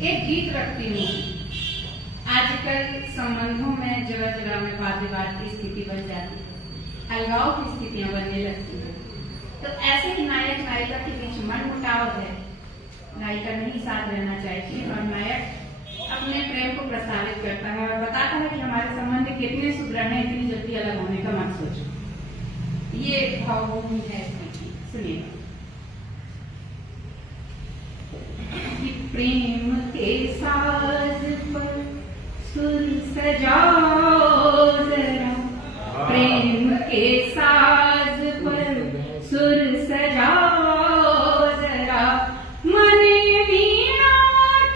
एक गीत रखती हूँ। आजकल संबंधों में जगह जगह में वाद विवाद की स्थिति बन जाती है, अलगाव की स्थितियां बनने लगती है। तो ऐसे ही नायक नायिका के बीच मनमुटाव है, नायिका नहीं साथ रहना चाहती और नायक अपने प्रेम को प्रस्तावित करता है और बताता है कि हमारे संबंध कितने सुदृढ़ हैं, इतनी जल्दी अलग होने का मत सोचो। ये भावभूमि है इसकी, सुनिए। प्रेम के साज पर सुर सजाओ जरा, प्रेम के साज पर सुर सजाओ जरा, मन वीणा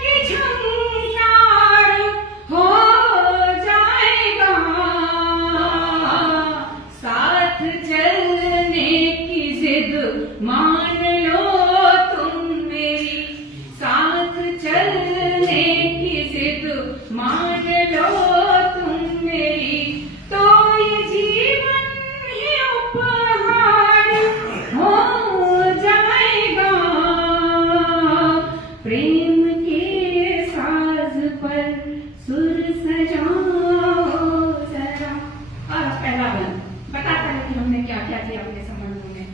की झंकार हो जाएगा, साथ चलने की जिद मान लो तुम मेरी, साथ चलने की जिद मान लो तुम मेरी, तो ये जीवन ही उपहार हो जाएगा, प्रेम के साज पर सुर सजाओ जरा। और पहला बंद बताता है कि हमने क्या क्या किया अपने संबंधों में,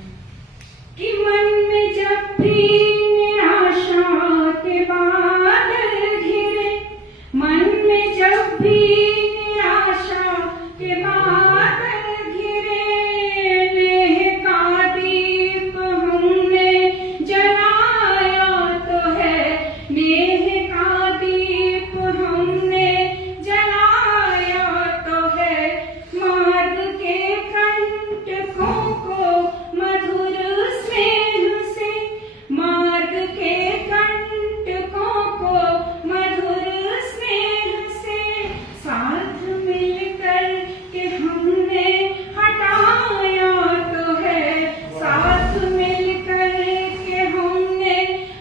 कि मन में जब भी निराशा के बादल घिरे, मन में जब भी निराशा के बादल घिरे, नेह का दीप हमने जलाया तो है, नेह का दीप हमने जलाया तो है, मार्ग के कंटकों को मधुर स्नेह से, मार्ग के कंटकों को मधुर स्नेह से, साथ मिलकर के हमने हटाया तो है, साथ मिलकर के हमने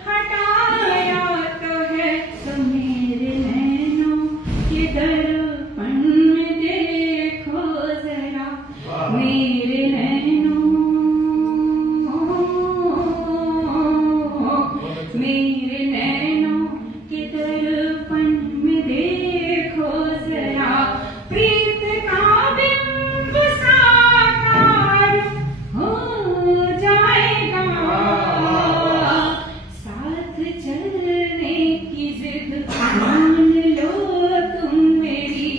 हटाया तो है, तो मेरे नैनों के दर्पण में देखो जरा, मेरे नैनों, मेरे नैनों के दर्पण में देखो जरा, प्रीत का बिंब साकार हो जाएगा, साथ चलने की जिद मान लो तुम मेरी,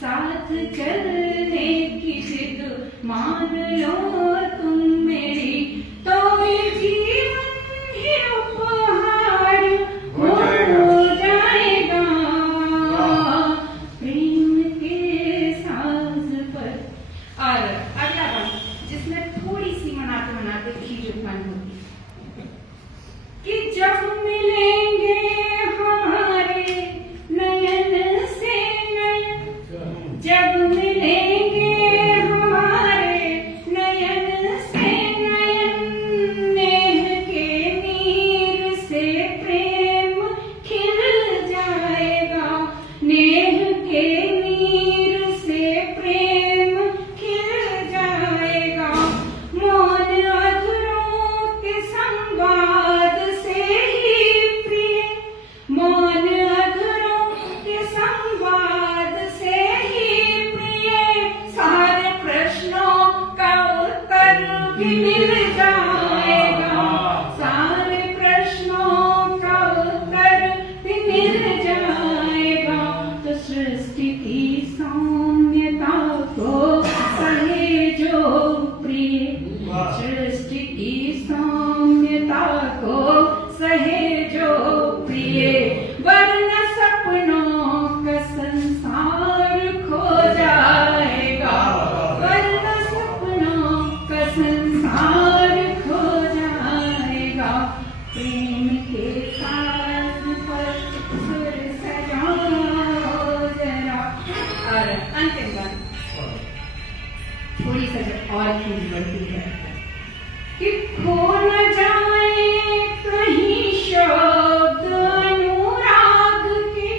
साथ चलने की जिद मान लो तुम मेरी, तो ये जीवन ही उपहार हो जाएगा, प्रेम के साज पर। और अगला बात जिसमें थोड़ी सी मनाते मनाते खींच उत्पन्न होती है, कि जब मिलेंगे हमारे नयन से नयन, जब मिलेंगे हमारे नयन से नयन, नेह के नीर से प्रेम खिल जाएगा, नेह के नीर से प्रेम खिल जाएगा, मौन अधरों के संवाद से ही प्रिय, मौन अधरों के संवाद से ही प्रिय, सारे प्रश्नों का उत्तर भी मिल जाएगा, सारे प्रश्नों का उत्तर भी मिल जाएगा, तो सृष्टि की सौम्यता को सहेजो प्रिय, सृष्टि की सौम्यता को सहेजो प्रिय, वरना सपनों का संसार खो जाएगा, वरना सपनों का संसार खो जाएगा, प्रेम के साज पर सुर सजाओ जरा। और अंतिम बात थोड़ी सा और चीज बढ़ती है, कि खो न जाए कहीं शब्द अनुराग के,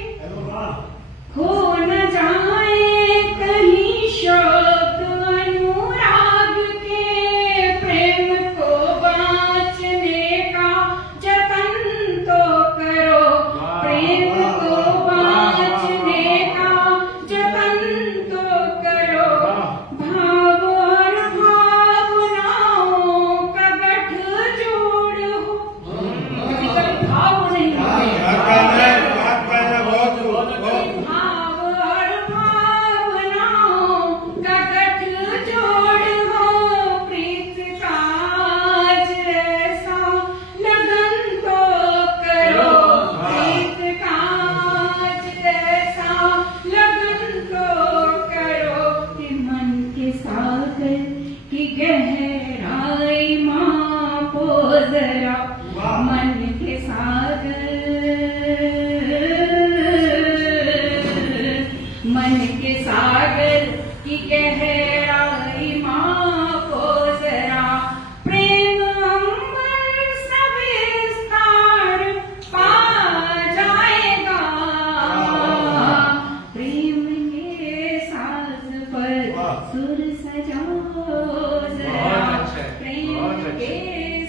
खो न जाए कहीं शब्द अनुराग के, प्रेम को बांचने का जतन तो करो, प्रेम मन के सागर की गहराई मापो जरा, प्रेम अम्बर सब विस्तार पा जाएगा, प्रेम के साज पर सुर सजाओ जरा, प्रेम के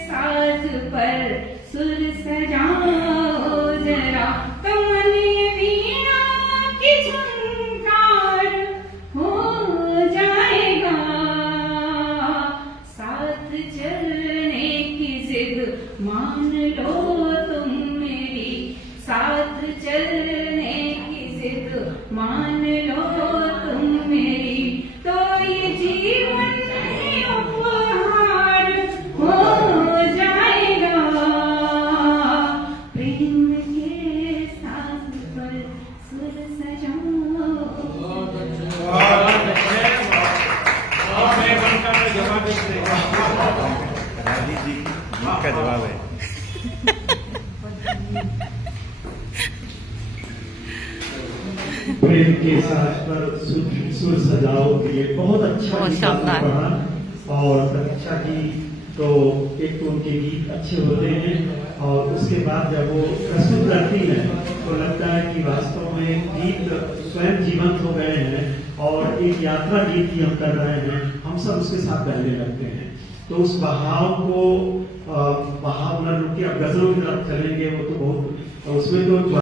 साज पर सुर सजाओ जरा, तुमने वीणा की झंकार हो जाएगा, साथ चलने की जिद मान लो तुम मेरी, साथ चलने की जिद मान लो तुम मेरी, तो ये जीवन ही उपहार हो जाएगा, प्रेम के साथ पर सुर सजाओ। राजी जी का जवाब है। प्रेम के साज पर सुर सजाओ के लिए बहुत अच्छा बहुत शानदार। पढ़ा। और प्रतीक्षा की तो एक तो उनके गीत अच्छे होते हैं और उसके बाद जब वो प्रस्तुत करती है तो लगता है कि वास्तव में गीत स्वयं जीवंत हो गए हैं और एक यात्रा गीत की हम कर रहे हैं, हम सब उसके साथ बहने लगते हैं। तो उस बहाव को बहाव न रुके, अब गजलों की तरफ चलेंगे वो तो बहुत, उसमें तो